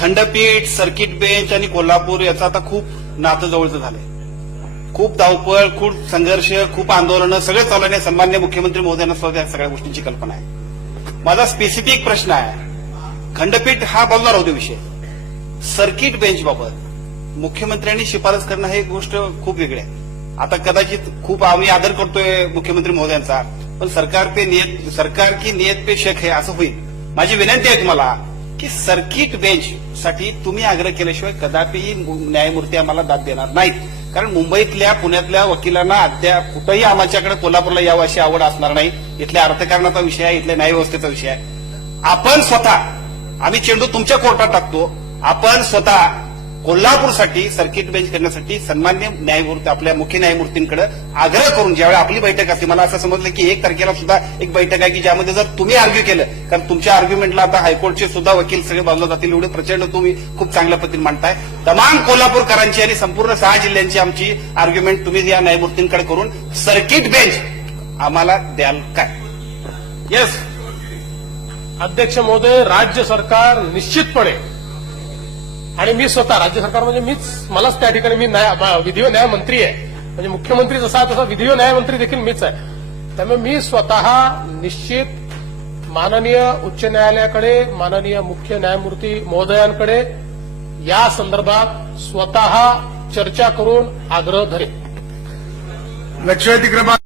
खंडपीठ, circuit bench आणि कोल्हापूर याचं आता खूप नातं जवळचं झालंय. खूप धावपळ, खूप संघर्ष, खूप आंदोलनं सगळे चालू आहे. सन्मान्य मुख्यमंत्री महोदयांना सुद्धा या सगळ्या गोष्टींची कल्पना आहे. माझा स्पेसिफिक प्रश्न आहे, खंडपीठ हा बोलणार होता विषय, सर्किट बेंचबाबत मुख्यमंत्र्यांनी शिफारस करणं हे गोष्ट खूप वेगळी आहे. आता कदाचित खूप आम्ही आदर करतोय मुख्यमंत्री महोदयांचा, पण सरकार की नियत पे शक है असं होईल. माझी विनंती आहे तुम्हाला की सर्किट बेंच साठी तुम्ही आग्रह केल्याशिवाय कदापिही न्यायमूर्ती आम्हाला दाद देणार नाहीत. कारण मुंबईतल्या, पुण्यातल्या वकिलांना अद्याप कुठेही आमच्याकडे कोल्हापूरला यावं अशी आवड असणार नाही. इथल्या अर्थकारणाचा विषय आहे, इथल्या न्यायव्यवस्थेचा विषय आहे. आपण स्वतः, आम्ही चेंडू तुमच्या कोर्टात टाकतो, आपण स्वतः कोल्हापूरसाठी सर्किट बेंच करण्यासाठी सन्मान्य न्यायमूर्ती, आपल्या मुख्य न्यायमूर्तींकडे आग्रह करून ज्यावेळी आपली बैठक असते, मला असं समजलं की 1 तारखेला सुद्धा एक बैठक आहे की ज्यामध्ये जर तुम्ही आर्ग्यू केलं, कारण तुमच्या आर्ग्युमेंटला आता हायकोर्टचे सुद्धा वकील सगळे बाजूला जातील, एवढे प्रचंड तुम्ही खूप चांगल्या पद्धतीने मांडताय. तमाम कोल्हापूरकरांची आणि संपूर्ण 6 जिल्ह्यांची आमची आर्ग्युमेंट तुम्ही या न्यायमूर्तींकडे करून सर्किट बेंच आम्हाला द्याल काय? येस अध्यक्ष महोदय, राज्य सरकार निश्चितपणे, आणि मी स्वतः राज्य सरकार म्हणजे मलाच त्या ठिकाणी मी विधी व न्याय मंत्री आहे, म्हणजे मुख्यमंत्री जसा तसा विधी व न्याय मंत्री देखील मीच आहे. त्यामुळे मी स्वतः निश्चित माननीय उच्च न्यायालयाकडे, माननीय मुख्य न्यायमूर्ती महोदयांकडे या संदर्भात स्वतः चर्चा करून आग्रह धरेन. लक्षवेधी क्रमांक